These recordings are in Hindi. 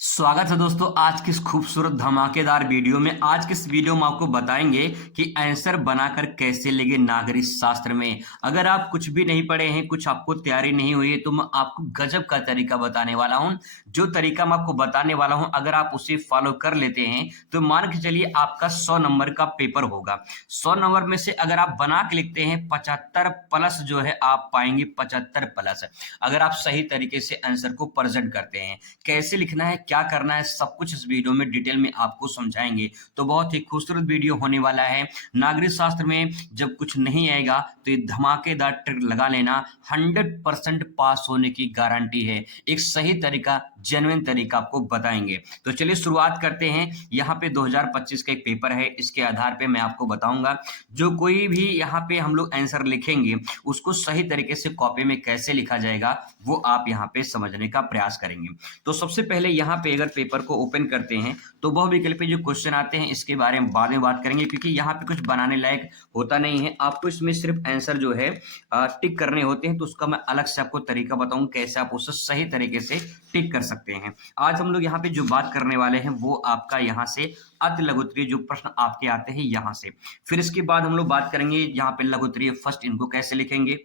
स्वागत है दोस्तों आज की इस खूबसूरत धमाकेदार वीडियो में। आज के इस वीडियो में आपको बताएंगे कि आंसर बनाकर कैसे लिखे नागरिक शास्त्र में। अगर आप कुछ भी नहीं पढ़े हैं, कुछ आपको तैयारी नहीं हुई है, तो मैं आपको गजब का तरीका बताने वाला हूं। जो तरीका मैं आपको बताने वाला हूं, अगर आप उसे फॉलो कर लेते हैं तो मान के चलिए आपका 100 नंबर का पेपर होगा। 100 नंबर में से अगर आप बना के लिखते हैं 75 प्लस जो है आप पाएंगे 75 प्लस। अगर आप सही तरीके से आंसर को प्रेजेंट करते हैं, कैसे लिखना है, क्या करना है, सब कुछ इस वीडियो में डिटेल में आपको समझाएंगे। तो बहुत ही खूबसूरत वीडियो होने वाला है। नागरिक शास्त्र में जब कुछ नहीं आएगा तो ये धमाकेदार ट्रिक लगा लेना, 100% पास होने की गारंटी है। एक सही तरीका, जेन्युइन तरीका आपको बताएंगे। तो चलिए शुरुआत करते हैं। यहाँ पे 2025 का एक पेपर है, इसके आधार पे मैं आपको बताऊंगा। जो कोई भी यहाँ पे हम लोग आंसर लिखेंगे उसको सही तरीके से कॉपी में कैसे लिखा जाएगा वो आप यहाँ पे समझने का प्रयास करेंगे। तो सबसे पहले यहाँ पे अगर पेपर को ओपन करते हैं तो बहु विकल्प पे जो क्वेश्चन आते हैं इसके बारे में बाद में बात करेंगे, क्योंकि यहाँ पे कुछ बनाने लायक होता नहीं है। आपको इसमें सिर्फ आंसर जो है टिक करने होते हैं, तो उसका मैं अलग से आपको तरीका बताऊं कैसे आप उसे सही तरीके से टिक कर सकते हैं। आज हम लोग यहाँ पे जो बात करने वाले हैं वो आपका यहाँ से अति लघुत्तरीय जो प्रश्न आपके आते हैं यहाँ से। फिर इसके बाद हम लोग बात करेंगे यहाँ पे लघुत्तरीय फर्स्ट, इनको कैसे लिखेंगे।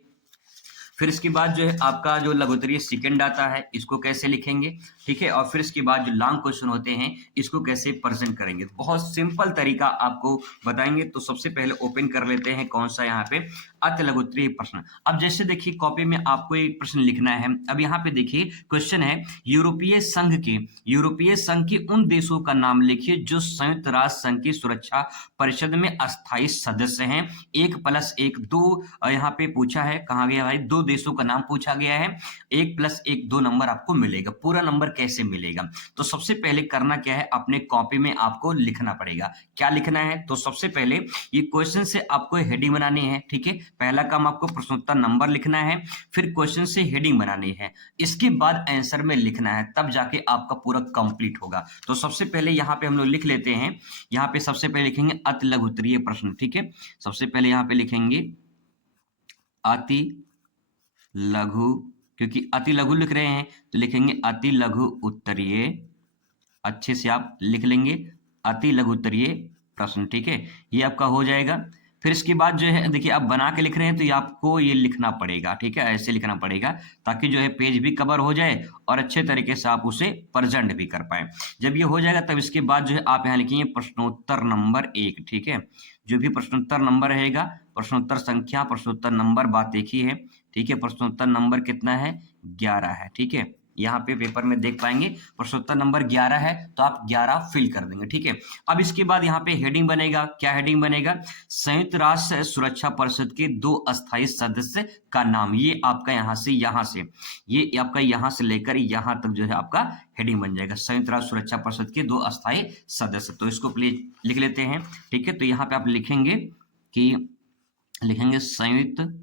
फिर इसके बाद जो है आपका जो लघुत्तरीय सेकंड आता है, इसको कैसे लिखेंगे, ठीक है। और फिर इसके बाद जो लॉन्ग क्वेश्चन होते हैं इसको कैसे प्रेजेंट करेंगे। बहुत सिंपल तरीका आपको बताएंगे। तो सबसे पहले ओपन कर लेते हैं कौन सा यहाँ पे अति लघुत्तरीय प्रश्न। अब जैसे देखिए कॉपी में आपको एक प्रश्न लिखना है। अब यहाँ पे देखिए क्वेश्चन है यूरोपीय संघ के उन देशों का नाम लिखिए जो संयुक्त राष्ट्र संघ की सुरक्षा परिषद में अस्थायी सदस्य हैं। 1+1 2 यहाँ पे पूछा है, कहाँ गया भाई, दो देशों का नाम पूछा गया है। 1+1 2 नंबर आपको मिलेगा। पूरा नंबर कैसे मिलेगा, तो सबसे पहले करना क्या है, अपने कॉपी में आपको लिखना पड़ेगा। क्या लिखना है, तो सबसे पहले ये क्वेश्चन से आपको हेडिंग बनानी है, ठीक है। पहला काम आपको प्रश्नोत्तर नंबर लिखना है, फिर क्वेश्चन से हेडिंग बनानी है, इसके बाद आंसर में लिखना है, तब जाके आपका पूरा कंप्लीट होगा। तो सबसे पहले यहाँ पे हम लोग लिख लेते हैं। यहाँ पे सबसे पहले लिखेंगे अति लघुत्तरीय प्रश्न, ठीक है। सबसे पहले यहाँ पे लिखेंगे अति लघु, क्योंकि अति लघु लिख रहे हैं तो लिखेंगे अति लघु उत्तरीय। अच्छे से आप लिख लेंगे अति लघु उत्तरीय प्रश्न, ठीक है। ये आपका हो जाएगा। फिर इसके बाद जो है देखिए आप बना के लिख रहे हैं तो ये आपको ये लिखना पड़ेगा, ठीक है। ऐसे लिखना पड़ेगा ताकि जो है पेज भी कवर हो जाए और अच्छे तरीके से आप उसे प्रेजेंट भी कर पाए। जब ये हो जाएगा तब इसके बाद जो है आप यहाँ लिखेंगे प्रश्नोत्तर नंबर 1, ठीक है। जो भी प्रश्नोत्तर नंबर रहेगा, प्रश्नोत्तर संख्या, प्रश्नोत्तर नंबर, बात एक ही है, ठीक है। प्रश्नोत्तर नंबर कितना है, 11 है, ठीक है। यहाँ पे पेपर में देख पाएंगे प्रश्नोत्तर नंबर 11 है, तो आप 11 फिल कर देंगे, ठीक है। अब इसके बाद यहाँ पे हेडिंग बनेगा। क्या हेडिंग बनेगा, संयुक्त राष्ट्र सुरक्षा परिषद के 2 अस्थायी सदस्य का नाम। ये आपका यहाँ से ये आपका यहाँ से लेकर यहाँ तक जो है आपका हेडिंग बन जाएगा, संयुक्त राष्ट्र सुरक्षा परिषद के 2 अस्थायी सदस्य। तो इसको प्लीज लिख लेते हैं, ठीक है। तो यहाँ पे आप लिखेंगे कि संयुक्त,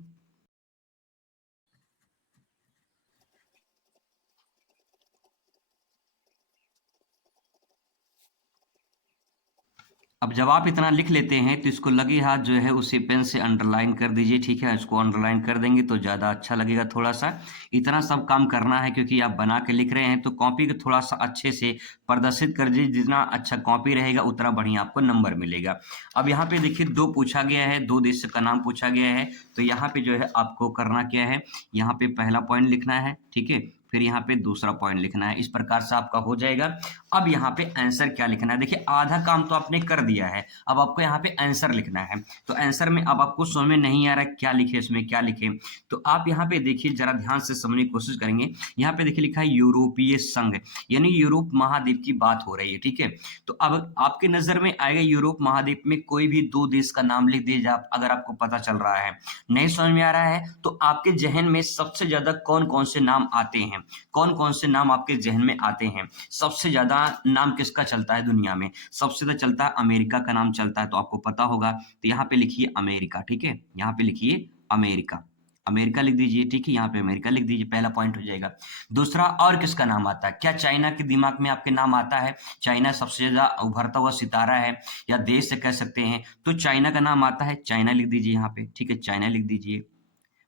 अब जब आप इतना लिख लेते हैं तो इसको लगे हाथ जो है उसे पेन से अंडरलाइन कर दीजिए, ठीक है। इसको अंडरलाइन कर देंगे तो ज़्यादा अच्छा लगेगा थोड़ा सा। इतना सब काम करना है क्योंकि आप बना के लिख रहे हैं, तो कॉपी को थोड़ा सा अच्छे से प्रदर्शित कर दीजिए। जितना अच्छा कॉपी रहेगा उतना बढ़िया आपको नंबर मिलेगा। अब यहाँ पे देखिए 2 पूछा गया है, 2 देश का नाम पूछा गया है। तो यहाँ पे जो है आपको करना क्या है, यहाँ पे पहला पॉइंट लिखना है, ठीक है। फिर यहाँ पे दूसरा पॉइंट लिखना है। इस प्रकार से आपका हो जाएगा। अब यहाँ पे आंसर क्या लिखना है, देखिए आधा काम तो आपने कर दिया है, अब आपको यहाँ पे आंसर लिखना है। तो आंसर में अब आपको समझ में नहीं आ रहा है क्या लिखे, इसमें क्या लिखे, तो आप यहाँ पे देखिए जरा ध्यान से समझने की कोशिश करेंगे। यहाँ पे देखिए लिखा है यूरोपीय संघ, यानी यूरोप महाद्वीप की बात हो रही है, ठीक है। तो अब आपके नजर में आएगा यूरोप महाद्वीप में कोई भी 2 देश का नाम लिख दीजिए। अगर आपको पता चल रहा है, नहीं समझ में आ रहा है, तो आपके जहन में सबसे ज्यादा कौन कौन से नाम आते हैं, कौन कौन से नाम आपके जहन में आते हैं। सबसे ज्यादा नाम किसका चलता है दुनिया में, सबसे ज्यादा चलता है अमेरिका का नाम चलता है, तो आपको पता होगा। तो यहाँ पे लिखिए अमेरिका, ठीक है। यहाँ पे लिखिए अमेरिका, अमेरिका लिख दीजिए, ठीक है। यहाँ पे अमेरिका लिख दीजिए, पहला पॉइंट हो जाएगा। दूसरा, और किसका नाम आता है, क्या चाइना के दिमाग में आपके नाम आता है। चाइना सबसे ज्यादा उभरता हुआ सितारा है या देश से कह सकते हैं, तो चाइना का नाम आता है, चाइना लिख दीजिए यहाँ पे, ठीक है। चाइना लिख दीजिए।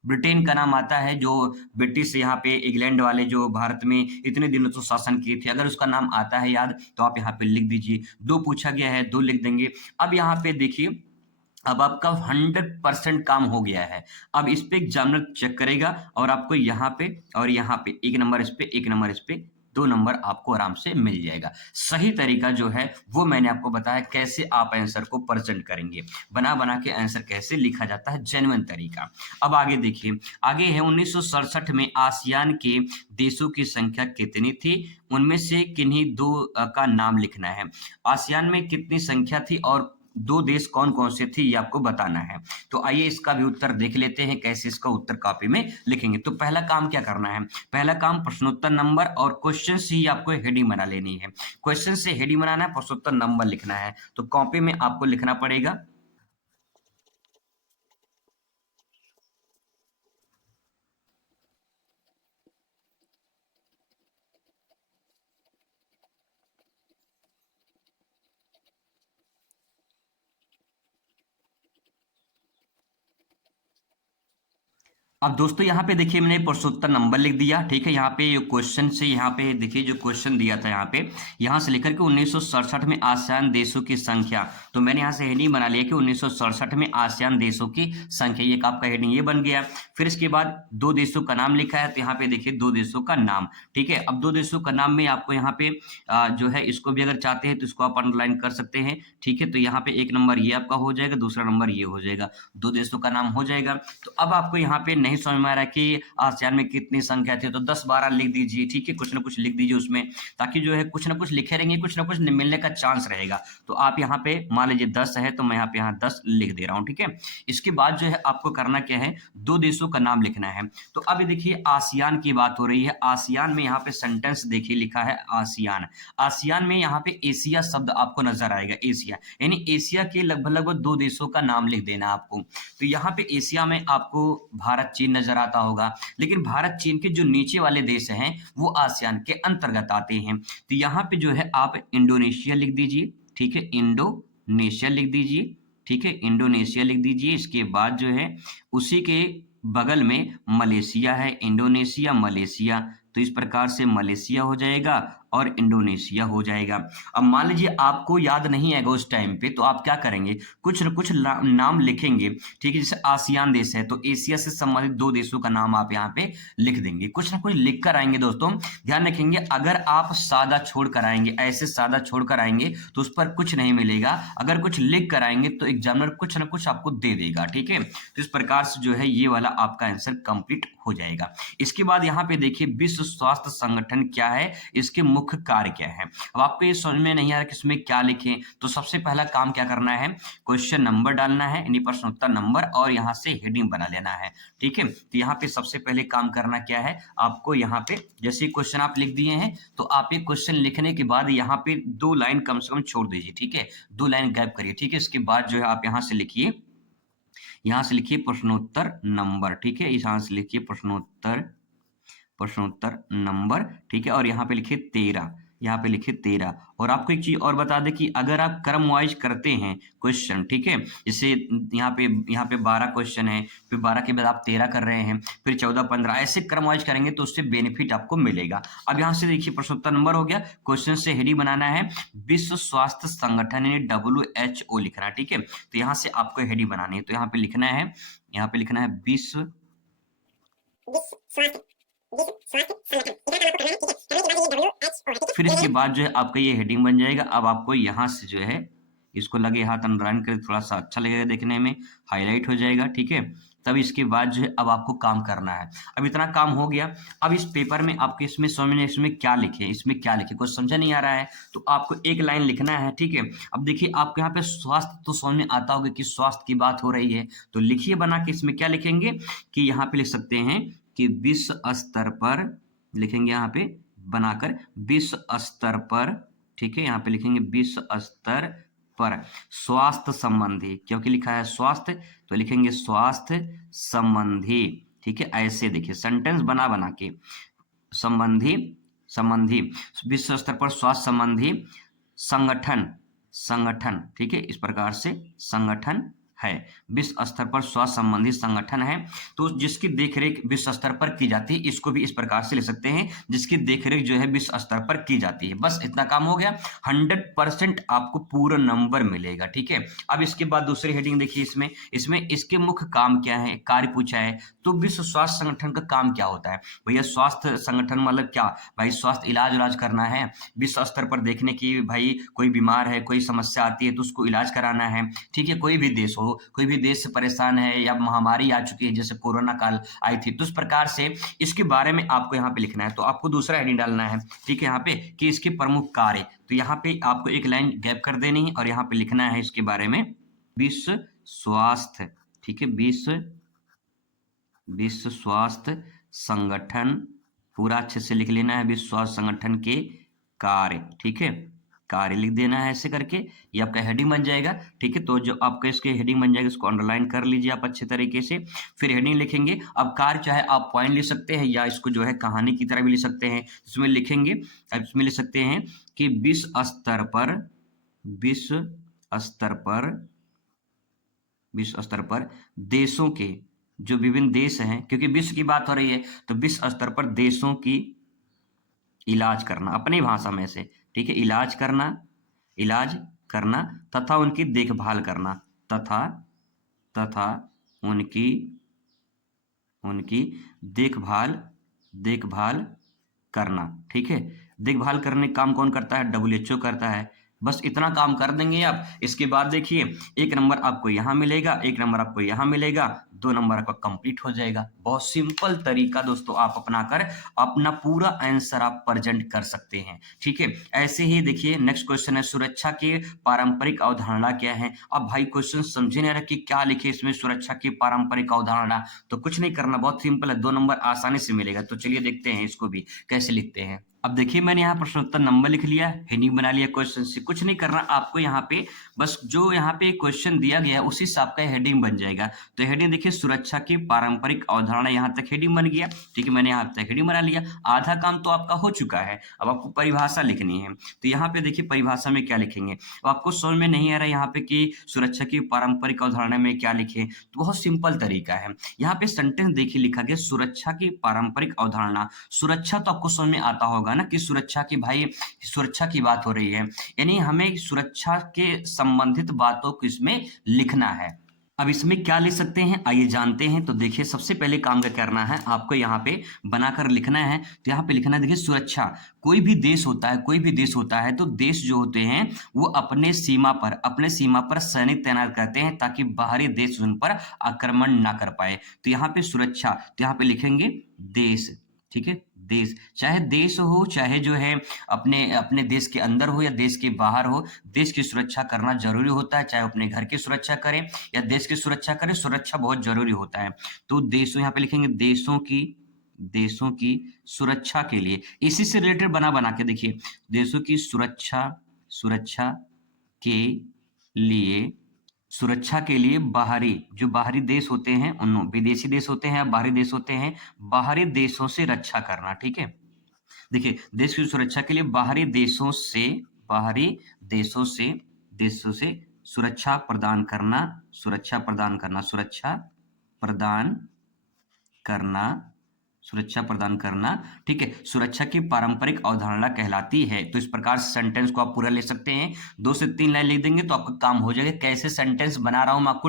ब्रिटेन का नाम आता है, जो ब्रिटिश यहाँ पे इंग्लैंड वाले जो भारत में इतने दिनों तो शासन किए थे। अगर उसका नाम आता है याद तो आप यहाँ पे लिख दीजिए। 2 पूछा गया है, 2 लिख देंगे। अब यहाँ पे देखिए, अब आपका 100% काम हो गया है। अब इस पे एग्जामिनर चेक करेगा और आपको यहाँ पे और यहाँ पे 1 नंबर इस पे, 1 नंबर इस पे, 2 नंबर आपको आराम से मिल जाएगा। सही तरीका जो है वो मैंने आपको बताया, कैसे आप आंसर को प्रेजेंट करेंगे, बना के आंसर कैसे लिखा जाता है, जेन्युइन तरीका। अब आगे देखिए, आगे है 1967 में आसियान के देशों की संख्या कितनी थी, उनमें से किन्हीं 2 का नाम लिखना है। आसियान में कितनी संख्या थी और 2 देश कौन-कौन से थे ये आपको बताना है। तो आइए इसका भी उत्तर देख लेते हैं, कैसे इसका उत्तर कॉपी में लिखेंगे। तो पहला काम क्या करना है, पहला काम प्रश्नोत्तर नंबर और क्वेश्चन से ही आपको हेडिंग बना लेनी है। क्वेश्चन से हेडिंग बनाना है, प्रश्नोत्तर नंबर लिखना है। तो कॉपी में आपको लिखना पड़ेगा। अब दोस्तों यहाँ पे देखिए, मैंने प्रश्नोत्तर नंबर लिख दिया, ठीक है। यहाँ पे क्वेश्चन से, यहाँ पे देखिए जो क्वेश्चन दिया था, यहाँ से लेकर के 1967 में आसियान देशों की संख्या, तो मैंने यहाँ से हेडिंग बना लिया कि 1967 में आसियान देशों की संख्या, ये आपका हेडिंग ये बन गया। फिर इसके बाद 2 देशों का नाम लिखा है, तो यहाँ पे देखिए 2 देशों का नाम, ठीक है। अब 2 देशों का नाम में आपको यहाँ पे जो है इसको भी अगर चाहते हैं तो इसको आप अंडरलाइन कर सकते हैं, ठीक है। तो यहाँ पे 1 नंबर ये आपका हो जाएगा, दूसरा नंबर ये हो जाएगा, 2 देशों का नाम हो जाएगा। तो अब आपको यहाँ पे नहीं समझ में आ रहा है कि आसियान में कितनी संख्या थी, तो 10-12 लिख दीजिए, ठीक है। कुछ ना कुछ लिख दीजिए उसमें, ताकि जो है कुछ ना कुछ लिखे रहेंगे, कुछ ना कुछ मिलने का चांस रहेगा। तो आप यहाँ पे मान लीजिए 10 है, तो मैं यहाँ पे 10 लिख दे रहा हूँ, ठीक है। इसके बाद जो है आपको करना क्या है, 2 देशों का नाम लिखना है। तो अब देखिए आसियान की बात हो रही है, आसियान में यहाँ पे सेंटेंस देखिए लिखा है आसियान। आसियान में यहाँ पे एशिया शब्द आपको नजर आएगा, एशिया, यानी एशिया के लगभग 2 देशों का नाम लिख देना आपको। तो यहाँ पे एशिया में आपको भारत, चीन नजर आता होगा, लेकिन भारत चीन के जो नीचे वाले देश हैं वो आसियान के अंतर्गत आते हैं। तो यहाँ पे जो है आप इंडोनेशिया लिख दीजिए, ठीक है, इंडोनेशिया लिख दीजिए, ठीक है, इंडोनेशिया लिख दीजिए। इसके बाद जो है उसी के बगल में मलेशिया है, इंडोनेशिया, मलेशिया, तो इस प्रकार से मलेशिया हो जाएगा और इंडोनेशिया हो जाएगा। अब मान लीजिए आपको याद नहीं आएगा उस टाइम पे, तो आप क्या करेंगे, कुछ न कुछ नाम लिखेंगे, ठीक है। जैसे आसियान देश है तो एशिया से संबंधित 2 देशों का नाम आप यहाँ पे लिख देंगे, कुछ ना कुछ लिख कर आएंगे। दोस्तों ध्यान रखेंगे, अगर आप सादा छोड़ कर आएंगे, ऐसे सादा छोड़ कर आएंगे तो उस पर कुछ नहीं मिलेगा, अगर कुछ लिख कर आएंगे तो एग्जामिनर कुछ ना कुछ आपको दे देगा, ठीक है। तो इस प्रकार से जो है ये वाला आपका आंसर कंप्लीट हो जाएगा। इसके बाद यहाँ पे देखिए विश्व स्वास्थ्य संगठन क्या है, इसके मुख्य कार्य क्या है। अब आपको ये समझ में नहीं आ रहा कि इसमें क्या लिखें, तो सबसे पहला काम क्या करना है, क्वेश्चन नंबर डालना है, यानी प्रश्नोत्तर नंबर, और यहाँ से हेडिंग बना लेना है, ठीक है। तो यहाँ पे सबसे पहले काम करना क्या है, आपको यहाँ पे जैसे क्वेश्चन आप लिख दिए हैं, तो आप एक क्वेश्चन लिखने के बाद यहाँ पे 2 लाइन कम से कम छोड़ दीजिए, ठीक है, 2 लाइन गैप करिए, ठीक है। इसके बाद जो है आप यहाँ से लिखिए, यहाँ से लिखिए प्रश्नोत्तर नंबर, ठीक है, यहाँ से लिखिए प्रश्नोत्तर नंबर, ठीक है, और यहाँ पे लिखिए 13, यहाँ पे लिखिए 13। और आपको एक चीज और बता दें कि अगर आप क्रम वाइज करते हैं क्वेश्चन, ठीक है, जैसे यहाँ पे 12 क्वेश्चन है, फिर 12 के बाद आप 13 कर रहे हैं, फिर 14, 15, ऐसे क्रम वाइज करेंगे तो उससे बेनिफिट आपको मिलेगा। अब यहाँ से देखिए प्रश्नोत्तर नंबर हो गया, क्वेश्चन से हेडिंग बनाना है विश्व स्वास्थ्य संगठन, यानी WHO लिखना है, ठीक है। तो यहाँ से आपको हेडिंग बनानी है, तो यहाँ पे लिखना है, यहाँ पे लिखना है विश्व फिर इसके बाद जो है आपका ये हेडिंग बन जाएगा। अब आपको यहाँ से जो है इसको लगे हाथ अंडरलाइन कर, थोड़ा सा अच्छा लगेगा देखने में, हाईलाइट हो जाएगा, ठीक है। तब इसके बाद जो है अब आपको काम करना है। अब इतना काम हो गया, अब इस पेपर में आपके इसमें समझने, इसमें क्या लिखे, इसमें क्या लिखे, कुछ समझा नहीं आ रहा है तो आपको एक लाइन लिखना है, ठीक है। अब देखिए आपको यहाँ पे स्वास्थ्य तो समझ में आता होगा कि स्वास्थ्य की बात हो रही है, तो लिखिए बना के, इसमें क्या लिखेंगे कि यहाँ पे लिख सकते हैं कि विश्व स्तर पर, लिखेंगे यहाँ पे बनाकर विश्व स्तर पर, ठीक है, यहाँ पे लिखेंगे विश्व स्तर पर स्वास्थ्य संबंधी, क्योंकि लिखा है स्वास्थ्य तो लिखेंगे स्वास्थ्य संबंधी, ठीक है। ऐसे देखिए सेंटेंस बना बना के, संबंधी, संबंधी, विश्व स्तर पर स्वास्थ्य संबंधी संगठन, संगठन, ठीक है, इस प्रकार से संगठन है। विश्व स्तर पर स्वास्थ्य संबंधी संगठन है, तो जिसकी देखरेख विश्व स्तर पर की जाती है, इसको भी इस प्रकार से ले सकते हैं, जिसकी देखरेख जो है विश्व स्तर पर की जाती है। बस इतना काम हो गया, 100% आपको पूरा नंबर मिलेगा। ठीक है, अब इसके बाद दूसरी हेडिंग देखिए, इसमें इसके मुख्य काम क्या है, कार्य पूछा है। तो विश्व स्वास्थ्य संगठन का काम क्या होता है भैया? स्वास्थ्य संगठन मतलब क्या भाई? स्वास्थ्य इलाज करना है, विश्व स्तर पर देखने की, भाई कोई बीमार है, कोई समस्या आती है तो उसको इलाज कराना है। ठीक है, कोई भी देश हो, कोई भी देश से परेशान है या महामारी आ चुकी है, जैसे कोरोना काल आई थी, तो उस प्रकार से इसके बारे में आपको यहाँ पे लिखना है। तो आपको दूसरा हेडिंग डालना है, ठीक है, यहाँ पे कि इसके प्रमुख कार्य। तो यहाँ पे आपको एक लाइन गैप कर देनी है और यहाँ पे लिखना है इसके बारे में, विश्व स्वास्थ्य, ठीक है, विश्व स्वास्थ्य संगठन, पूरा अच्छे से लिख लेना है, विश्व स्वास्थ्य संगठन के कार्य। ठीक है, कार्य लिख देना है ऐसे करके, ये आपका हेडिंग बन जाएगा। ठीक है, तो जो आपका इसके हेडिंग बन जाएगा, इसको अंडरलाइन कर लीजिए आप अच्छे तरीके से। फिर हेडिंग लिखेंगे, अब कार्य चाहे आप पॉइंट लिख सकते हैं या इसको जो है कहानी की तरह भी लिख सकते हैं। इसमें लिखेंगे, अब इसमें लिख सकते हैं कि विश्व स्तर पर देशों के, जो विभिन्न देश हैं, क्योंकि विश्व की बात हो रही है, तो विश्व स्तर पर देशों की इलाज करना अपनी भाषा में से, ठीक है, इलाज करना तथा उनकी देखभाल करना, तथा उनकी देखभाल करना। ठीक है, देखभाल करने का काम कौन करता है? WHO करता है। बस इतना काम कर देंगे आप। इसके बाद देखिए, 1 नंबर आपको यहाँ मिलेगा, 1 नंबर आपको यहाँ मिलेगा, 2 नंबर आपका कंप्लीट हो जाएगा। बहुत सिंपल तरीका दोस्तों आप अपनाकर अपना पूरा आंसर आप प्रेजेंट कर सकते हैं। ठीक है, ऐसे ही देखिए नेक्स्ट क्वेश्चन है, सुरक्षा की पारंपरिक अवधारणा क्या है? अब भाई क्वेश्चन समझे नहीं रहा कि क्या लिखे इसमें, सुरक्षा की पारंपरिक अवधारणा। तो कुछ नहीं करना, बहुत सिंपल है, 2 नंबर आसानी से मिलेगा। तो चलिए देखते हैं इसको भी कैसे लिखते हैं। अब देखिए, मैंने यहाँ प्रश्नोत्तर नंबर लिख लिया, हेडिंग बना लिया क्वेश्चन से। कुछ नहीं करना आपको, यहाँ पे बस जो यहाँ पे क्वेश्चन दिया गया है उसी से आपका हेडिंग बन जाएगा। तो हेडिंग देखिए, सुरक्षा की पारंपरिक अवधारणा, यहाँ तक हेडिंग बन गया। ठीक है, मैंने यहाँ तक हेडिंग बना लिया, आधा काम तो आपका हो चुका है। अब आपको परिभाषा लिखनी है, तो यहाँ पे देखिए परिभाषा में क्या लिखेंगे। अब आपको समझ में नहीं आ रहा है यहाँ पे कि सुरक्षा की पारंपरिक अवधारणा में क्या लिखे, तो बहुत सिंपल तरीका है। यहाँ पे सेंटेंस देखिए लिखा गया, सुरक्षा की पारंपरिक अवधारणा। सुरक्षा तो आपको समझ में आता होगा ना कि सुरक्षा की, भाई सुरक्षा की बात हो रही है, यानी हमें सुरक्षा के संबंधित बातों को इसमें लिखना है। अब इसमें क्या लिख सकते हैं, आइए जानते हैं। तो देखिए, सबसे पहले काम क्या करना है, आपको यहाँ पे बनाकर लिखना है। तो यहाँ पे लिखना है, देखिए सुरक्षा, कोई भी देश होता है तो देश जो होते हैं वो अपने सीमा पर सैनिक तैनात करते हैं ताकि बाहरी देश उन पर आक्रमण ना कर पाए। तो यहाँ पे सुरक्षा, तो यहाँ पे लिखेंगे देश। ठीक है, देश, चाहे देश हो, चाहे जो है अपने देश के अंदर हो या देश के बाहर हो, देश की सुरक्षा करना जरूरी होता है। चाहे अपने घर की सुरक्षा करें या देश की सुरक्षा करें, सुरक्षा बहुत जरूरी होता है। तो देशों, यहाँ पे लिखेंगे देशों की सुरक्षा के लिए, इसी से रिलेटेड बना के देखिए, देशों की सुरक्षा के लिए, सुरक्षा के लिए बाहरी देश होते हैं, उन विदेशी देश होते हैं, बाहरी देश होते हैं, बाहरी देशों से रक्षा करना। ठीक है, देखिए देश की सुरक्षा के लिए बाहरी देशों से सुरक्षा प्रदान करना, ठीक है, सुरक्षा की पारंपरिक अवधारणा कहलाती है। तो इस प्रकार से सेंटेंस को आप पूरा ले सकते हैं। 2 से 3 लाइन लिख देंगे तो आपका काम हो जाएगा। कैसे सेंटेंस बना रहा हूं, मैं आपको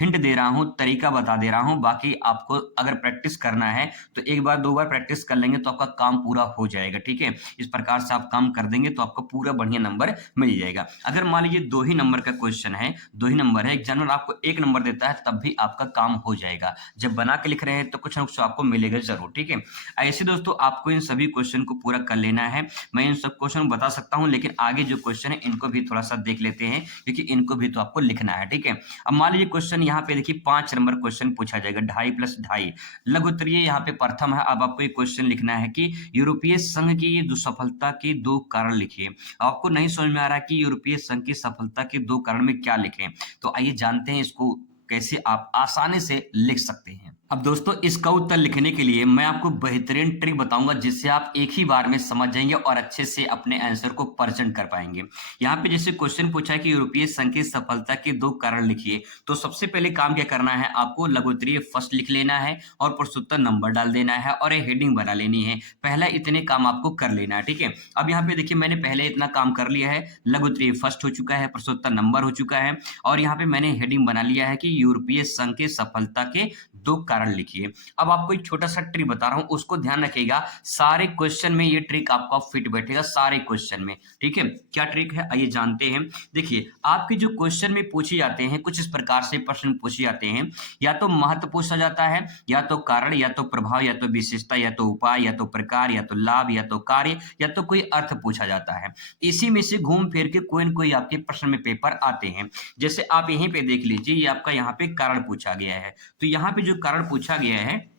हिंट दे रहा हूं, तरीका बता दे रहा हूं। बाकी आपको अगर प्रैक्टिस करना है तो 1 बार 2 बार प्रैक्टिस कर लेंगे तो आपका काम पूरा हो जाएगा। ठीक है, इस प्रकार से आप काम कर देंगे तो आपको पूरा बढ़िया नंबर मिल जाएगा। अगर मान लीजिए 2 ही नंबर का क्वेश्चन है, 2 ही नंबर है, एग्जामिनर आपको 1 नंबर देता है, तब भी आपका काम हो जाएगा। जब बना के लिख रहे हैं तो कुछ ना कुछ आपको मिलेगा जरूर। ठीक है, ऐसे दोस्तों आपको इन सभी क्वेश्चन को पूरा कर लेना है। मैं इन सब क्वेश्चन बता सकता हूं, लेकिन आगे जो क्वेश्चन है इनको भी थोड़ा सा देख लेते हैं, क्योंकि इनको भी तो आपको लिखना है। ठीक है, अब मान लीजिए क्वेश्चन यहाँ पे देखिए 5 नंबर क्वेश्चन पूछा जाएगा, 2.5 + 2.5 लघु उत्तरीय यहाँ पे प्रथम है। अब आपको एक क्वेश्चन लिखना है कि यूरोपीय संघ की ये सफलता के 2 कारण लिखिए। आपको नहीं समझ में आ रहा है कि यूरोपीय संघ की सफलता के 2 कारण में क्या लिखें, तो आइए जानते हैं इसको कैसे आप आसानी से लिख सकते हैं। अब दोस्तों इसका उत्तर लिखने के लिए मैं आपको बेहतरीन ट्रिक बताऊंगा जिससे आप एक ही बार में समझ जाएंगे और अच्छे से अपने आंसर को प्रेजेंट कर पाएंगे। यहाँ पे जैसे क्वेश्चन पूछा है कि यूरोपीय संघ की सफलता के 2 कारण लिखिए, तो सबसे पहले काम क्या करना है, आपको लघुत्तरीय फर्स्ट लिख लेना है और प्रश्नोत्तर नंबर डाल देना है और एक हेडिंग बना लेनी है। पहला इतने काम आपको कर लेना है, ठीक है। अब यहाँ पे देखिए मैंने पहले इतना काम कर लिया है, लघुत्तरीय फर्स्ट हो चुका है, प्रश्नोत्तर नंबर हो चुका है और यहाँ पे मैंने हेडिंग बना लिया है कि यूरोपीय संघ के सफलता के 2 कारण लिखिए। अब आपको एक छोटा सा ट्रिक बता रहा हूं, उसको ध्यान रखिएगा, सारे क्वेश्चन में ये ट्रिक आपका फिट बैठेगा, सारे क्वेश्चन में, ठीक है। क्या ट्रिक है आइए जानते हैं। देखिए आपके जो क्वेश्चन में पूछे जाते हैं कुछ इस प्रकार से प्रश्न पूछे जाते हैं, या तो महत्व पूछा जाता है, या तो कारण, या तो प्रभाव, या तो विशेषता, या तो उपाय, या तो प्रकार, या तो लाभ, या तो कार्य, या तो कोई अर्थ पूछा जाता है। इसी में से घूम फिर के कोई न कोई आपके प्रश्न में पेपर आते हैं। जैसे आप यहीं पे देख लीजिए, ये आपका यहाँ पे कारण पूछा गया है, तो यहाँ पे जो कारण पूछा गया है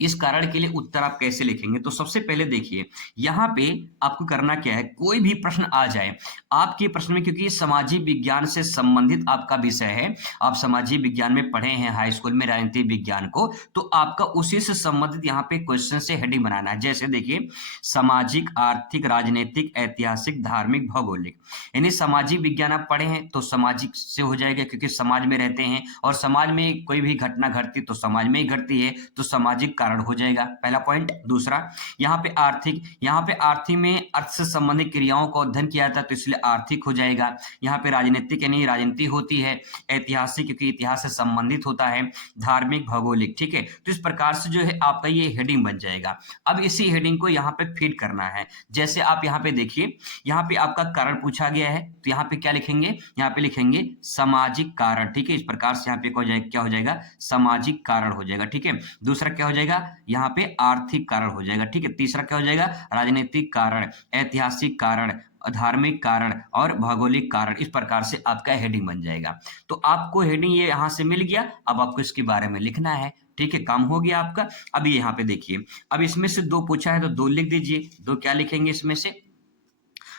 इस कारण के लिए उत्तर आप कैसे लिखेंगे। तो सबसे पहले देखिए यहाँ पे आपको करना क्या है, कोई भी प्रश्न आ जाए आपके प्रश्न में, क्योंकि सामाजिक विज्ञान से संबंधित आपका विषय है, आप सामाजिक विज्ञान में पढ़े हैं हाई स्कूल में राजनीतिक विज्ञान को, तो आपका उसी से संबंधित यहाँ पे क्वेश्चन से हेडिंग बनाना है। जैसे देखिए सामाजिक, आर्थिक, राजनीतिक, ऐतिहासिक, धार्मिक, भौगोलिक, यानी सामाजिक विज्ञान आप पढ़े हैं तो सामाजिक से हो जाएगा, क्योंकि समाज में रहते हैं और समाज में कोई भी घटना घटती तो समाज में ही घटती है, तो सामाजिक कारण हो जाएगा पहला पॉइंट। दूसरा यहाँ पे आर्थिक, यहाँ पे आर्थिक में अर्थ से संबंधित क्रियाओं का अध्ययन किया जाता है तो इसलिए आर्थिक हो जाएगा। यहाँ पे राजनीतिक यानी राजनीति होती है, ऐतिहासिक क्योंकि इतिहास से संबंधित होता है, धार्मिक, भौगोलिक, ठीक है। तो इस प्रकार से जो है आपका ये हेडिंग बन जाएगा। अब इसी हेडिंग को यहाँ पे फिट करना है। जैसे आप यहाँ पे देखिए, यहाँ पे आपका कारण पूछा गया है तो यहाँ पे क्या लिखेंगे, यहाँ पे लिखेंगे सामाजिक कारण, ठीक है। इस प्रकार से यहाँ पे क्या हो जाएगा, सामाजिक कारण हो जाएगा, ठीक है। दूसरा क्या हो जाएगा, यहाँ पे आर्थिक कारण हो जाएगा, ठीक है। तीसरा क्या हो जाएगा, राजनीतिक कारण, ऐतिहासिक कारण, धार्मिक कारण और भौगोलिक कारण। इस प्रकार से आपका हेडिंग बन जाएगा। तो आपको हेडिंग ये यहाँ से मिल गया, अब आपको इसके बारे में लिखना है, ठीक है। काम हो गया आपका। अब यहाँ पे देखिए, अब इसमें से 2 पूछा है तो 2 लिख दीजिए। 2 क्या लिखेंगे इसमें से,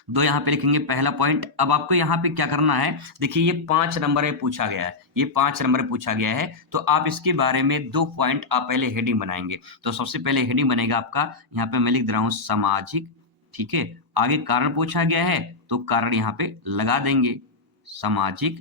2 यहाँ पे लिखेंगे पहला पॉइंट। अब आपको यहाँ पे क्या करना है, देखिए ये 5 नंबर में पूछा गया है, ये 5 नंबर में पूछा गया है, तो आप इसके बारे में 2 पॉइंट आप पहले हेडिंग बनाएंगे। तो सबसे पहले हेडिंग बनेगा आपका, यहाँ पे मैं लिख दे रहा हूँ सामाजिक, ठीक है। आगे कारण पूछा गया है तो कारण यहाँ पे लगा देंगे, सामाजिक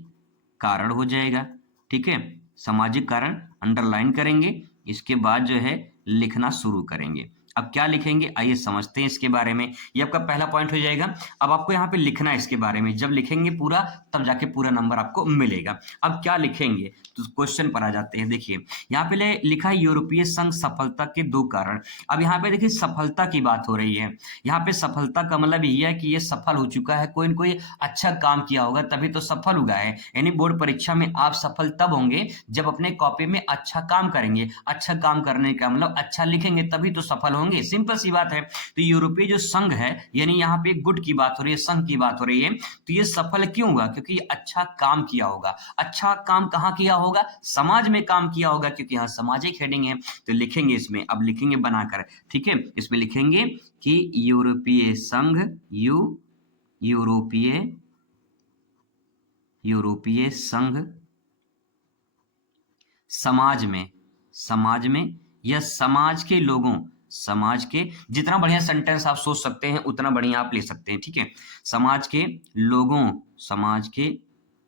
कारण हो जाएगा, ठीक है। सामाजिक कारण अंडरलाइन करेंगे, इसके बाद जो है लिखना शुरू करेंगे। अब क्या लिखेंगे आइए समझते हैं इसके बारे में। ये आपका पहला पॉइंट हो जाएगा। अब आपको यहाँ पे लिखना है इसके बारे में, जब लिखेंगे पूरा तब जाके पूरा नंबर आपको मिलेगा। अब क्या लिखेंगे, तो क्वेश्चन पर आ जाते हैं। देखिए यहाँ पे लिखा है यूरोपीय संघ सफलता के 2 कारण। अब यहाँ पे देखिए सफलता की बात हो रही है, यहाँ पे सफलता का मतलब ये है कि ये सफल हो चुका है, कोई न कोई अच्छा काम किया होगा तभी तो सफल हुआ है। यानी बोर्ड परीक्षा में आप सफल तब होंगे जब अपने कॉपी में अच्छा काम करेंगे। अच्छा काम करने का मतलब अच्छा लिखेंगे तभी तो सफल होंगे, सिंपल सी बात है। तो यूरोपीय जो संघ है, यानी यहाँ पे गुड की बात हो रही है, संघ की बात हो रही है, तो ये सफल क्यों हुआ, क्योंकि ये अच्छा काम किया होगा। अच्छा काम कहाँ किया होगा, समाज में काम किया होगा, क्योंकि यहाँ सामाजिक हेडिंग है तो लिखेंगे इसमें। अब लिखेंगे बनाकर, ठीक है। इसमें लिखेंगे कि यूरोपीय संघ, यूरोपीय संघ समाज में या समाज के लोगों, समाज के, जितना बढ़िया सेंटेंस आप सोच सकते हैं उतना बढ़िया आप ले सकते हैं, ठीक है। समाज के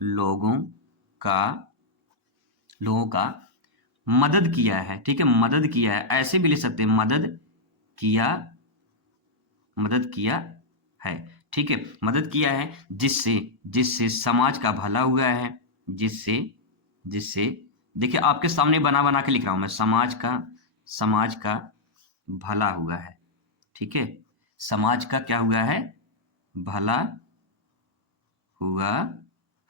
लोगों का मदद किया है, ठीक है। मदद किया है ऐसे भी ले सकते हैं, मदद किया है, ठीक है। मदद किया है जिससे समाज का भला हुआ है, जिससे देखिए आपके सामने बना के लिख रहा हूं मैं, समाज का भला हुआ है, ठीक है। समाज का क्या हुआ है, भला हुआ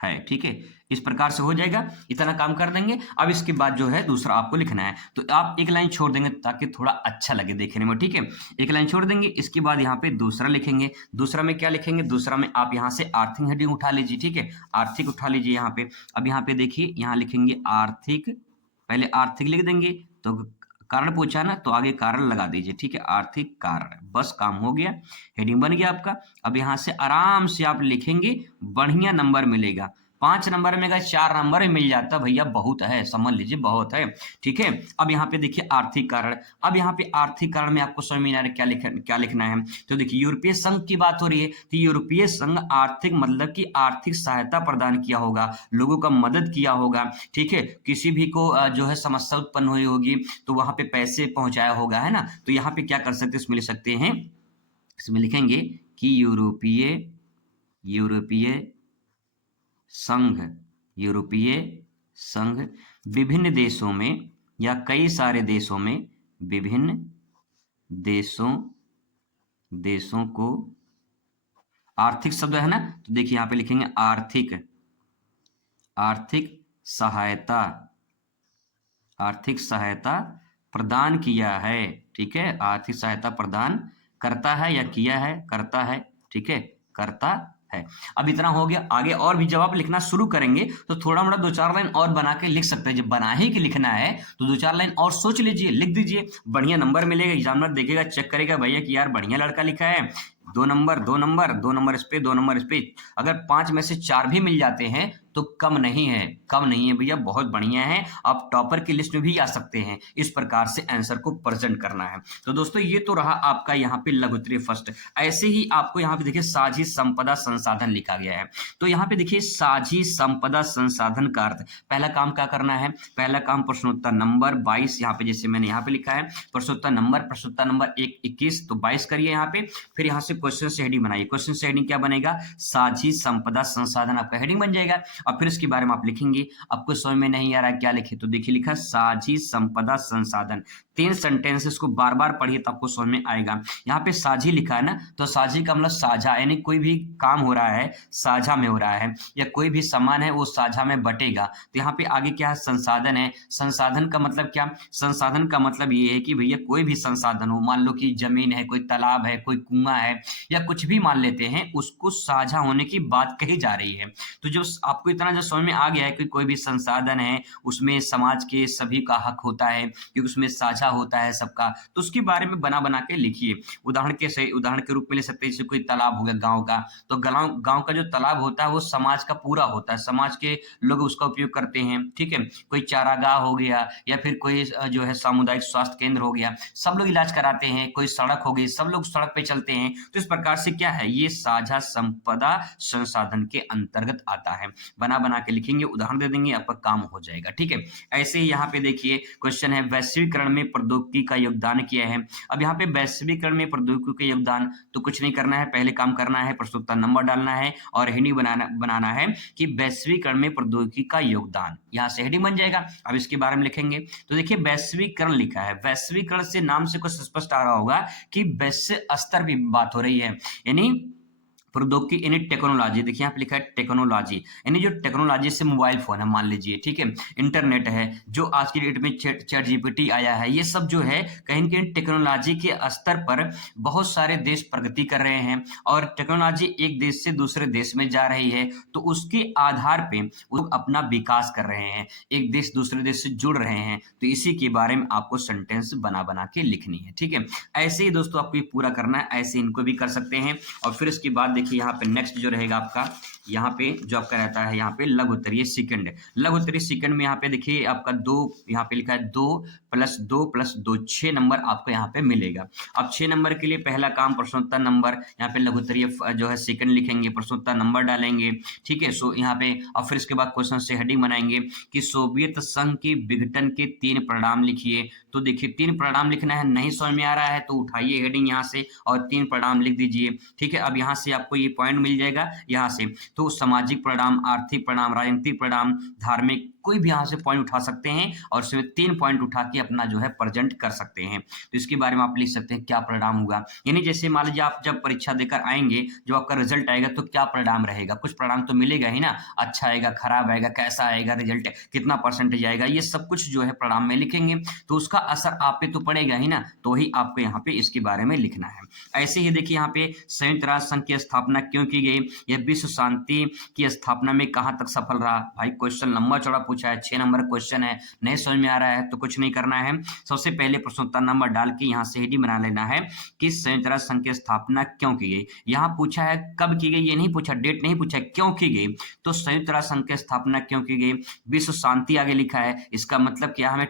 है, ठीक है। इस प्रकार से हो जाएगा, इतना काम कर देंगे। अब इसके बाद जो है दूसरा आपको लिखना है, तो आप एक लाइन छोड़ देंगे ताकि थोड़ा अच्छा लगे देखने में, ठीक है। एक लाइन छोड़ देंगे, इसके बाद यहाँ पे दूसरा लिखेंगे। दूसरा में क्या लिखेंगे, दूसरा में आप यहाँ से आर्थिक हेडिंग उठा लीजिए, ठीक है। आर्थिक उठा लीजिए यहाँ पे। अब यहाँ पे देखिए, यहाँ लिखेंगे आर्थिक, पहले आर्थिक लिख देंगे, तो कारण पूछा ना तो आगे कारण लगा दीजिए, ठीक है। आर्थिक कारण, बस काम हो गया, हेडिंग बन गया आपका। अब यहाँ से आराम से आप लिखेंगे, बढ़िया नंबर मिलेगा, 5 नंबर में अगर 4 नंबर में मिल जाता भैया बहुत है, समझ लीजिए बहुत है। ठीक है, अब यहाँ पे देखिए आर्थिक कारण। अब यहाँ पे आर्थिक कारण में आपको समझ में नहीं आ रहा क्या लिखना है। तो देखिए यूरोपीय संघ की बात हो रही है, तो यूरोपीय संघ आर्थिक मतलब कि आर्थिक सहायता प्रदान किया होगा, लोगों का मदद किया होगा। ठीक है, किसी भी को जो है समस्या उत्पन्न हुई होगी तो वहां पे पैसे पहुंचाया होगा, है ना। तो यहाँ पे क्या कर सकते हैं, इसमें लिख सकते हैं, इसमें लिखेंगे कि यूरोपीय संघ, यूरोपीय संघ विभिन्न देशों में या कई सारे देशों में, विभिन्न देशों को आर्थिक शब्द है ना, तो देखिए यहां पे लिखेंगे आर्थिक सहायता प्रदान किया है। ठीक है, आर्थिक सहायता प्रदान करता है या किया है, करता है। ठीक है, करता है। अब इतना हो गया, आगे और भी जब आप लिखना शुरू करेंगे तो थोड़ा मोड़ा 2-4 लाइन और बना के लिख सकते हैं। जब बना ही के लिखना है तो 2-4 लाइन और सोच लीजिए, लिख दीजिए, बढ़िया नंबर मिलेगा। एग्जामिनर देखेगा, चेक करेगा भैया कि यार बढ़िया लड़का लिखा है, 2 नंबर 2 नंबर 2 नंबर इस पे 2 नंबर इस पे। अगर 5 में से 4 भी मिल जाते हैं तो कम नहीं है, कम नहीं है भैया, बहुत बढ़िया है। आप टॉपर की लिस्ट में भी आ सकते हैं। इस प्रकार से आंसर को प्रेजेंट करना है। तो दोस्तों ये तो रहा आपका यहाँ पे लघु उत्तरीय फर्स्ट। ऐसे ही आपको यहाँ पे देखिए साझी संपदा संसाधन लिखा गया है। तो यहाँ पे देखिए साझी संपदा संसाधन का अर्थ, पहला काम क्या करना है, पहला काम प्रश्नोत्तर नंबर 22, यहाँ पे जैसे मैंने यहाँ पे लिखा है प्रश्नोत्तर नंबर 21, तो 22 करिए यहाँ पे। फिर यहाँ से क्वेश्चन से हेडिंग बनाइए। क्वेश्चन से हेडिंग क्या बनेगा, साझी संपदा संसाधन आपका हेडिंग बन जाएगा। और फिर इसके बारे में आप लिखेंगे। आपको समझ में नहीं आ रहा है क्या लिखे, तो देखिए लिखा साझी संपदा संसाधन। 3 सेंटेंसेस को बार बार पढ़िए तो आपको समझ में आएगा। यहाँ पे साझी लिखा है ना, तो साझी का मतलब साझा, यानी कोई भी काम हो रहा है साझा में हो रहा है, या कोई भी सामान है वो साझा में बटेगा। तो यहाँ पे आगे क्या है, संसाधन है। संसाधन का मतलब क्या, संसाधन का मतलब ये है कि भैया कोई भी संसाधन हो, मान लो कि जमीन है, कोई तालाब है, कोई कुआं है, या कुछ भी मान लेते हैं, उसको साझा होने की बात कही जा रही है। तो जो आपको इतना जो समझ में आ गया है कि कोई भी संसाधन है उसमें समाज के सभी का हक होता है, क्योंकि उसमें साझा होता है सबका, तो उसके बारे में बना बना के लिखिए। उदाहरण के रूप में ले सकते हैं, जैसे कोई तालाब हो गया गांव का, तो गांव का जो तालाब होता है वो समाज का पूरा होता है, समाज के लोग उसका उपयोग करते हैं। ठीक है, कोई चारागाह हो गया, या फिर कोई जो है सामुदायिक स्वास्थ्य केंद्र हो गया, सब लोग इलाज कराते हैं। कोई सड़क हो गई, सब लोग सड़क पे चलते हैं। तो इस प्रकार से क्या है, ये साझा संपदा संसाधन के अंतर्गत आता है। बना बना के लिखेंगे, उदाहरण दे देंगे, आपका काम हो जाएगा। ठीक है, ऐसे ही यहाँ पे देखिए क्वेश्चन है, वैश्वीकरण में प्रौद्योगिकी का योगदान किया है। अब यहाँ पे वैश्वीकरण में प्रौद्योगिकी का योगदान, तो कुछ नहीं करना है, पहले काम करना है प्रश्नोत्तर नंबर डालना है और हेडिंग बनाना है कि वैश्वीकरण में प्रौद्योगिकी का योगदान, यहाँ से हेडिंग बन जाएगा। अब इसके बारे में लिखेंगे, तो देखिए वैश्वीकरण लिखा है, वैश्वीकरण से नाम से कुछ स्पष्ट आ रहा होगा कि वैश्य स्तर की बात हो रही है, यानी प्रौद्योगिकी यानी टेक्नोलॉजी। देखिए यहाँ पे लिखा है टेक्नोलॉजी, यानी जो टेक्नोलॉजी से मोबाइल फोन है मान लीजिए, ठीक है, इंटरनेट है, जो आज की डेट में चैट जीपीटी आया है, ये सब जो है कहीं न कहीं टेक्नोलॉजी के स्तर पर बहुत सारे देश प्रगति कर रहे हैं, और टेक्नोलॉजी एक देश से दूसरे देश में जा रही है, तो उसके आधार पे वो अपना विकास कर रहे हैं, एक देश दूसरे देश से जुड़ रहे हैं। तो इसी के बारे में आपको सेंटेंस बना बना के लिखनी है। ठीक है, ऐसे ही दोस्तों आपको ये पूरा करना है, ऐसे इनको भी कर सकते हैं। और फिर इसके बाद देखिए यहाँ पे नेक्स्ट जो रहेगा आपका, यहाँ पे जो आपका रहता है, यहाँ पे लघु उत्तरीय सेकंड, लघु उत्तरीय सेकंड में यहाँ पे देखिए आपका 2, यहाँ पे लिखा है 2 + 2 + 2, 6 नंबर आपको यहाँ पे मिलेगा। अब 6 नंबर के लिए पहला काम प्रश्नोत्तर नंबर, यहाँ पे लघु उत्तरीय जो है सेकंड लिखेंगे, प्रश्नोत्तर नंबर डालेंगे। ठीक है, सो यहाँ पे, और फिर इसके बाद क्वेश्चन से हेडिंग बनाएंगे कि सोवियत संघ के विघटन के 3 परिणाम लिखिए। तो देखिए 3 परिणाम लिखना है, नहीं समझ में आ रहा है तो उठाइए हेडिंग यहाँ से और 3 परिणाम लिख दीजिए। ठीक है, अब यहाँ से आपको ये पॉइंट मिल जाएगा यहाँ से, तो सामाजिक परिणाम, आर्थिक परिणाम, राजनीतिक परिणाम, धार्मिक, कोई भी यहाँ से पॉइंट उठा सकते हैं और उसमें 3 पॉइंट उठा के अपना जो है प्रेजेंट कर सकते हैं। तो इसके बारे में आप लिख सकते हैं क्या परिणाम होगा, यानी जैसे मान लीजिए आप जब परीक्षा देकर आएंगे, जब आपका रिजल्ट आएगा तो क्या परिणाम रहेगा, कुछ परिणाम तो मिलेगा ही ना, अच्छा आएगा, खराब आएगा, कैसा आएगा रिजल्ट, कितना परसेंटेज आएगा, ये सब कुछ जो है परिणाम में लिखेंगे, तो उसका असर आप पे तो पड़ेगा ही ना, तो ही आपको यहाँ पे इसके बारे में लिखना है। ऐसे ही देखिए यहाँ पे संयुक्त राष्ट्र संघ की स्थापना क्यों की गई, यह विश्व शांति की स्थापना में कहाँ तक सफल रहा। भाई क्वेश्चन लंबा चौड़ा पूछा है, 6 नंबर क्वेश्चन है, नहीं समझ में आ रहा है तो कुछ नहीं करना है। सबसे पहले प्रश्नोत्तर नंबर डाल के यहाँ से हेडिंग बना लेना है कि संयुक्त राष्ट्र संघ की स्थापना क्यों की गई। यहाँ पूछा है कब की गई, ये नहीं पूछा, डेट नहीं पूछा, क्यों की गई। तो संयुक्त राष्ट्र संघ की स्थापना क्यों की गई, विश्व शांति आगे लिखा है, इसका मतलब क्या, हमें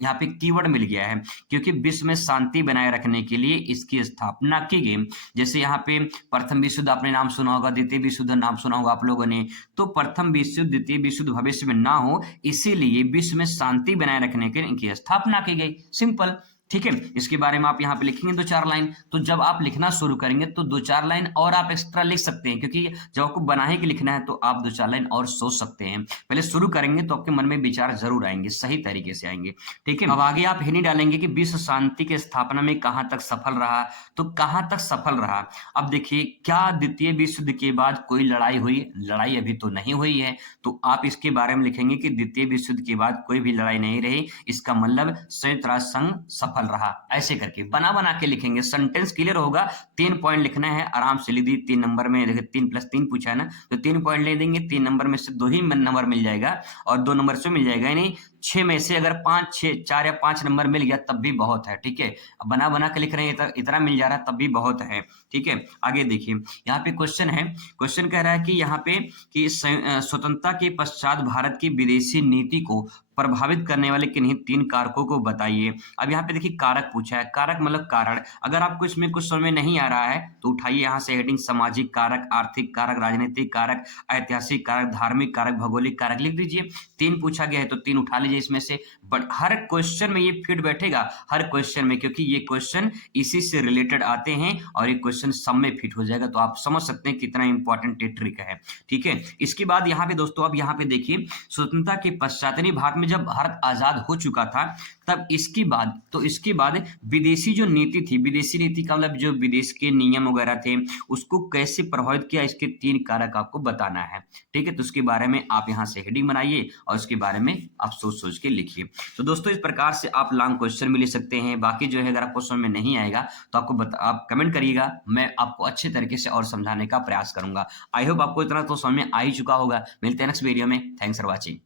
यहाँ पे कीवर्ड मिल गया है, क्योंकि विश्व में शांति बनाए रखने के लिए इसकी स्थापना की गई। जैसे यहाँ पे प्रथम विश्व युद्ध आपने नाम सुना होगा, द्वितीय विश्व युद्ध नाम सुना होगा आप लोगों ने, तो प्रथम विश्व युद्ध, द्वितीय विश्व युद्ध भविष्य में ना हो, इसीलिए विश्व में शांति बनाए रखने के लिए इनकी स्थापना की गई। सिंपल, ठीक है। इसके बारे में आप यहाँ पे लिखेंगे 2-4 लाइन। तो जब आप लिखना शुरू करेंगे तो 2-4 लाइन और आप एक्स्ट्रा लिख सकते हैं, क्योंकि जब आपको बनाए के लिखना है तो आप 2-4 लाइन और सोच सकते हैं। पहले शुरू करेंगे तो आपके मन में विचार जरूर आएंगे, सही तरीके से आएंगे, ठीक है। अब आगे आप ही नहीं डालेंगे कि विश्व शांति की स्थापना में कहाँ तक सफल रहा, तो कहाँ तक सफल रहा। अब देखिए, क्या द्वितीय विश्व युद्ध के बाद कोई लड़ाई हुई, लड़ाई अभी तो नहीं हुई है, तो आप इसके बारे में लिखेंगे कि द्वितीय विश्व युद्ध के बाद कोई भी लड़ाई नहीं रही, इसका मतलब संयुक्त राष्ट्र संघ सफल रहा। ऐसे करके बना बना के लिखेंगे, सेंटेंस क्लियर होगा। 3 पॉइंट लिखना है, आराम से लिख दी। 3 नंबर में देखिए 3+3 पूछा है ना, तो 3 पॉइंट ले देंगे। 3 नंबर में से 2 ही नंबर मिल जाएगा और 2 नंबर से मिल जाएगा, यानी 6 में से अगर 5, 6, 4 या 5 नंबर मिल गया तब भी बहुत है, ठीक है। अब बना बना के लिख रहे हैं, इतना मिल जा रहा है तब भी बहुत है, ठीक है। आगे देखिए, यहाँ पे क्वेश्चन है, क्वेश्चन कह रहा है कि यहाँ पे कि स्वतंत्रता के पश्चात भारत की विदेशी नीति को प्रभावित करने वाले किन्हीं 3 कारकों को बताइए। अब यहाँ पे देखिए कारक पूछा है, कारक मतलब कारण। अगर आपको इसमें कुछ समझ में नहीं आ रहा है तो उठाइए यहाँ से हेडिंग, सामाजिक कारक, आर्थिक कारक, राजनीतिक कारक, ऐतिहासिक कारक, धार्मिक कारक, भौगोलिक कारक लिख दीजिए। 3 पूछा गया है तो 3 उठा लीजिए इसमें से। बट हर क्वेश्चन में ये फिट बैठेगा, हर क्वेश्चन में, क्योंकि ये क्वेश्चन इसी से रिलेटेड आते हैं और ये क्वेश्चन सब में फिट हो जाएगा। तो आप समझ सकते हैं कितना इंपॉर्टेंट ट्रिक है, ठीक है। इसके बाद यहाँ पे दोस्तों, अब यहाँ पे देखिए, स्वतंत्रता के पश्चात यानी भारत में जब भारत आजाद हो चुका था तब इसके बाद विदेशी जो नीति थी, विदेशी नीति का मतलब जो विदेश के नियम वगैरह थे उसको कैसे प्रभावित किया, इसके 3 कारक आपको बताना है, ठीक है। तो उसके बारे में आप यहाँ से हेडिंग बनाइए और उसके बारे में आप सोच सोच के लिखिए। तो दोस्तों इस प्रकार से आप लॉन्ग क्वेश्चन भी ले सकते हैं। बाकी जो है अगर आपको समझ में नहीं आएगा तो आप कमेंट करिएगा, मैं आपको अच्छे तरीके से और समझाने का प्रयास करूंगा। आई होप आपको इतना तो समझ में आ ही चुका होगा। मिलते हैं नेक्स्ट वीडियो में। Thanks for watching.